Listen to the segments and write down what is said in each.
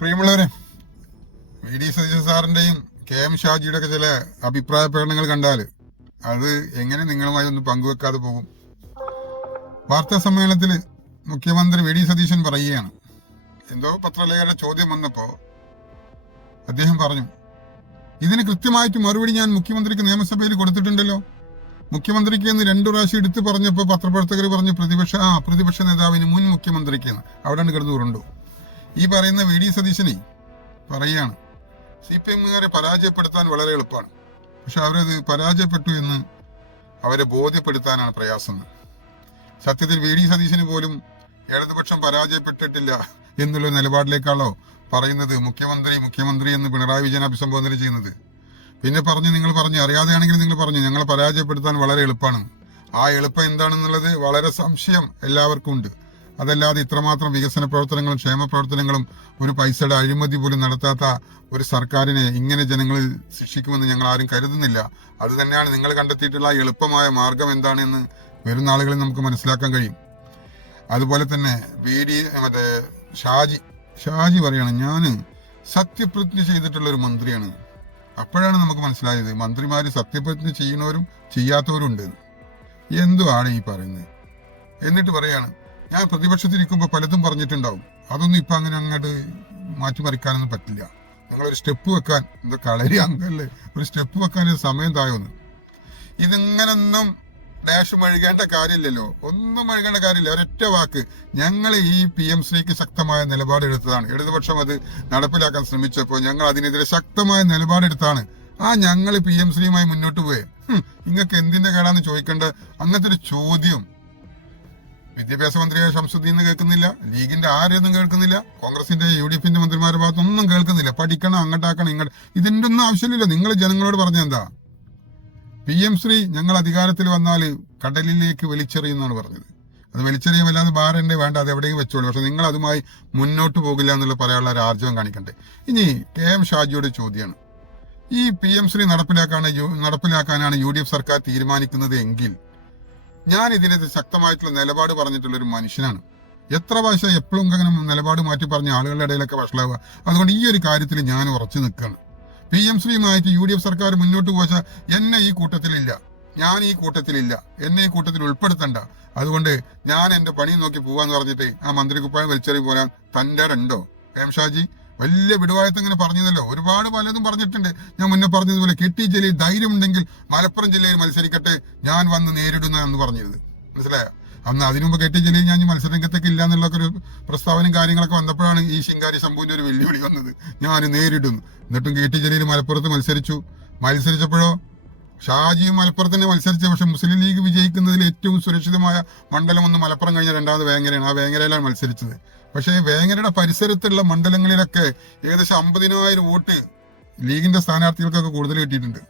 പ്രിയമുള്ളവരെ, V D Satheesan സാറിന്റെയും K M ഷാജിയുടെ ഒക്കെ ചില അഭിപ്രായ പ്രകടനങ്ങൾ കണ്ടാൽ അത് എങ്ങനെ നിങ്ങളുമായി ഒന്ന് പങ്കുവെക്കാതെ പോകും. വാർത്താ സമ്മേളനത്തിൽ മുഖ്യമന്ത്രി വി ഡി സതീശൻ പറയുകയാണ്, എന്തോ പത്രലേഖകരുടെ ചോദ്യം വന്നപ്പോൾ അദ്ദേഹം പറഞ്ഞു, ഇതിന് കൃത്യമായിട്ട് മറുപടി ഞാൻ മുഖ്യമന്ത്രിക്ക് നിയമസഭയിൽ കൊടുത്തിട്ടുണ്ടല്ലോ. മുഖ്യമന്ത്രിക്ക് എന്ന് 2 പ്രാവശ്യം എടുത്തു പറഞ്ഞപ്പോൾ പത്രപ്രവർത്തകർ പറഞ്ഞു പ്രതിപക്ഷ നേതാവിന് മുൻ മുഖ്യമന്ത്രിക്ക് അവിടെയാണ് കിടന്നു ഉരുണ്ടു. ഈ പറയുന്ന വി ഡി സതീശനെ പറയുകയാണ്, CPM-കാരെ പരാജയപ്പെടുത്താൻ വളരെ എളുപ്പമാണ്, പക്ഷെ അവരത് പരാജയപ്പെട്ടു എന്ന് അവരെ ബോധ്യപ്പെടുത്താനാണ് പ്രയാസം. സത്യത്തിൽ വി ഡി സതീശന് പോലും ഇടതുപക്ഷം പരാജയപ്പെട്ടിട്ടില്ല എന്നുള്ള നിലപാടിലേക്കാണോ പറയുന്നത് മുഖ്യമന്ത്രി എന്ന് പിണറായി വിജയൻ അഭിസംബോധന ചെയ്യുന്നത്. പിന്നെ നിങ്ങൾ പറഞ്ഞു അറിയാതെയാണെങ്കിൽ നിങ്ങൾ പറഞ്ഞു ഞങ്ങളെ പരാജയപ്പെടുത്താൻ വളരെ എളുപ്പമാണ്. ആ എളുപ്പം എന്താണെന്നുള്ളത് വളരെ സംശയം എല്ലാവർക്കും ഉണ്ട്. അതല്ലാതെ ഇത്രമാത്രം വികസന പ്രവർത്തനങ്ങളും ക്ഷേമ പ്രവർത്തനങ്ങളും ഒരു പൈസയുടെ അഴിമതി പോലും നടത്താത്ത ഒരു സർക്കാരിനെ ഇങ്ങനെ ജനങ്ങൾ ശിക്ഷിക്കുമെന്ന് ഞങ്ങൾ ആരും കരുതുന്നില്ല. അത് തന്നെയാണ് നിങ്ങൾ കണ്ടെത്തിയിട്ടുള്ള എളുപ്പമായ മാർഗം എന്താണെന്ന് വരുന്ന ആളുകളിൽ നമുക്ക് മനസ്സിലാക്കാൻ കഴിയും. അതുപോലെ തന്നെ ഷാജി പറയാണ്, ഞാൻ സത്യപ്രതിജ്ഞ ചെയ്തിട്ടുള്ള ഒരു മന്ത്രിയാണ്. അപ്പോഴാണ് നമുക്ക് മനസ്സിലായത് മന്ത്രിമാര് സത്യപ്രതിജ്ഞ ചെയ്യുന്നവരും ചെയ്യാത്തവരും ഉണ്ട്. എന്തുവാണ് ഈ പറയുന്നത്? എന്നിട്ട് പറയാണ്, ഞാൻ പ്രതിപക്ഷത്തിരിക്കുമ്പോൾ പലതും പറഞ്ഞിട്ടുണ്ടാവും, അതൊന്നും ഇപ്പൊ അങ്ങോട്ട് മാറ്റിമറിക്കാനൊന്നും പറ്റില്ല. നിങ്ങളൊരു സ്റ്റെപ്പ് വെക്കാൻ എന്താ കളരി അങ്കല്ലേ, ഒരു സ്റ്റെപ്പ് വെക്കാൻ സമയം തായോന്ന്. ഇതിങ്ങനൊന്നും ഡാഷ് മഴുകേണ്ട കാര്യമില്ലല്ലോ, ഒന്നും മഴുകേണ്ട കാര്യമില്ല. ഒരൊറ്റ വാക്ക്, ഞങ്ങൾ ഈ PM ശ്രീക്ക് ശക്തമായ നിലപാടെടുത്തതാണ്. ഇടതുപക്ഷം അത് നടപ്പിലാക്കാൻ ശ്രമിച്ചപ്പോൾ ഞങ്ങൾ അതിനെതിരെ ശക്തമായ നിലപാടെടുത്താണ്. ഞങ്ങൾ PM ശ്രീയുമായി മുന്നോട്ട് പോയേ. നിങ്ങൾക്ക് എന്തിന്റെ കേടാന്ന് ചോദിക്കേണ്ട അങ്ങനത്തെ ഒരു ചോദ്യം വിദ്യാഭ്യാസ മന്ത്രിയായ ഷംസുദ്ദീൻ കേൾക്കുന്നില്ല, ലീഗിന്റെ ആരെയൊന്നും കേൾക്കുന്നില്ല, കോൺഗ്രസിന്റെ UDF-ന്റെ മന്ത്രിമാരുടെ ഭാഗത്തൊന്നും കേൾക്കുന്നില്ല. പഠിക്കണം, അങ്ങോട്ടാക്കണം, ഇങ്ങോട്ട്, ഇതിന്റെ ഒന്നും ആവശ്യമില്ലല്ലോ. നിങ്ങൾ ജനങ്ങളോട് പറഞ്ഞെന്താ? PM ശ്രീ ഞങ്ങൾ അധികാരത്തിൽ വന്നാൽ കടലിലേക്ക് വലിച്ചെറിയുന്നാണ് പറഞ്ഞത്. അത് വലിച്ചെറിയാൻ വല്ലാതെ ഭാരണ്ടേ വേണ്ട, അത് എവിടെയും വെച്ചോളൂ. പക്ഷെ നിങ്ങൾ അതുമായി മുന്നോട്ട് പോകില്ല എന്നുള്ള പറയാനുള്ള ഒരു ആർജവം കാണിക്കണ്ടേ. ഇനി KM ഷാജിയുടെ ചോദ്യമാണ്, ഈ PM ശ്രീ നടപ്പിലാക്കാനാണ് UDF സർക്കാർ തീരുമാനിക്കുന്നത് എങ്കിൽ ഞാൻ ഇതിനെതിരെ ശക്തമായിട്ടുള്ള നിലപാട് പറഞ്ഞിട്ടുള്ള ഒരു മനുഷ്യനാണ്. എത്ര പ്രാവശ്യം എപ്പോഴും അങ്ങനെ നിലപാട് മാറ്റി പറഞ്ഞ ആളുകളുടെ ഇടയിലൊക്കെ വഷളാവുക. അതുകൊണ്ട് ഈ ഒരു കാര്യത്തിൽ ഞാൻ ഉറച്ചു നിൽക്കുകയാണ്. PM ശ്രീയുമായിട്ട് UDF സർക്കാർ മുന്നോട്ട് പോയാൽ എന്നെ ഈ കൂട്ടത്തിലില്ല, ഞാൻ ഈ കൂട്ടത്തിലില്ല, എന്നെ ഈ കൂട്ടത്തിൽ ഉൾപ്പെടുത്തണ്ട. അതുകൊണ്ട് ഞാൻ എന്റെ പണി നോക്കി പോവാന്ന് പറഞ്ഞിട്ട് ആ മന്ത്രി കുപ്പായം വലിച്ചെറി പോരാൻ തന്റെ ഉണ്ടോ? KM ഷാജി വലിയ വിടുവായത്ത് ഇങ്ങനെ പറഞ്ഞതല്ലോ, ഒരുപാട് പലതും പറഞ്ഞിട്ടുണ്ട്. ഞാൻ മുന്നേ പറഞ്ഞതുപോലെ KT ജലീൽ ധൈര്യം ഉണ്ടെങ്കിൽ മലപ്പുറം ജില്ലയിൽ മത്സരിക്കട്ടെ, ഞാൻ വന്ന് നേരിടുന്ന എന്ന് പറഞ്ഞിരുന്നത് മനസ്സിലായോ? അന്ന് അതിനുമുമ്പ് KT ജലീൽ ഞാൻ മത്സരരംഗത്തേക്ക് ഇല്ല എന്നുള്ളൊക്കെ ഒരു പ്രസ്താവനയും കാര്യങ്ങളൊക്കെ വന്നപ്പോഴാണ് ഈ ശിങ്കാരി ശംഭുവിന്റെ ഒരു വെല്ലുവിളി വന്നത്, ഞാൻ നേരിടുന്നു. എന്നിട്ടും KT ജലീൽ മലപ്പുറത്ത് മത്സരിച്ചപ്പോഴോ ഷാജിയും മലപ്പുറത്ത് തന്നെ മത്സരിച്ച. പക്ഷെ മുസ്ലിം ലീഗ് വിജയിക്കുന്നതിൽ ഏറ്റവും സുരക്ഷിതമായ മണ്ഡലം ഒന്ന് മലപ്പുറം കഴിഞ്ഞ രണ്ടാമത് വേങ്ങരയാണ്. ആ വേങ്ങരയിലാണ് മത്സരിച്ചത്. പക്ഷേ വേങ്ങരയുടെ പരിസരത്തുള്ള മണ്ഡലങ്ങളിലൊക്കെ ഏകദേശം 50,000 വോട്ട് ലീഗിന്റെ സ്ഥാനാർത്ഥികൾക്കൊക്കെ കൂടുതൽ കിട്ടിയിട്ടുണ്ട്.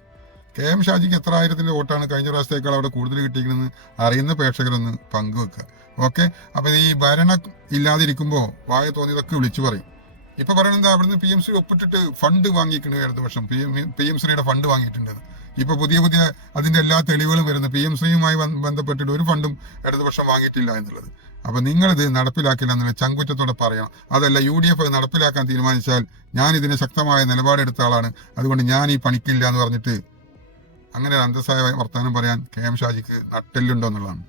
KM ഷാജിക്ക് എത്ര ആയിരത്തിന്റെ വോട്ടാണ് കഴിഞ്ഞ പ്രാവശ്യത്തേക്കാൾ അവിടെ കൂടുതൽ കിട്ടിയിരിക്കുന്നത് അറിയുന്ന പ്രേക്ഷകരൊന്ന് പങ്കുവെക്കുക. ഓക്കെ, അപ്പൊ ഈ ഭരണം ഇല്ലാതിരിക്കുമ്പോ വായ തോന്നിയതൊക്കെ വിളിച്ചു പറയും. ഇപ്പൊ പറയണെന്താ, അവിടുന്ന് PM ശ്രീ ഒപ്പിട്ടിട്ട് ഫണ്ട് വാങ്ങിയിട്ടുണ്ട്. ഇടതുപക്ഷം PM ശ്രീയുടെ ഫണ്ട് വാങ്ങിയിട്ടുണ്ട്. ഇപ്പൊ പുതിയ അതിന്റെ എല്ലാ തെളിവുകളും വരുന്നത് PM ശ്രീയുമായി ബന്ധപ്പെട്ടിട്ട് ഒരു ഫണ്ടും ഇടതുപക്ഷം വാങ്ങിയിട്ടില്ല എന്നുള്ളത്. അപ്പൊ നിങ്ങളിത് നടപ്പിലാക്കില്ല എന്നുള്ള ചങ്കുറ്റത്തോടെ പറയണം. അതല്ല, UDF നടപ്പിലാക്കാൻ തീരുമാനിച്ചാൽ ഞാൻ ഇതിന് ശക്തമായ നിലപാടെടുത്ത ആളാണ്, അതുകൊണ്ട് ഞാൻ ഈ പണിക്കില്ല എന്ന് പറഞ്ഞിട്ട് അങ്ങനെ ഒരു അന്തസ്സായ വർത്തമാനം പറയാൻ KM ഷാജിക്ക് നട്ടെല്ലുണ്ടോ എന്നുള്ളതാണ്.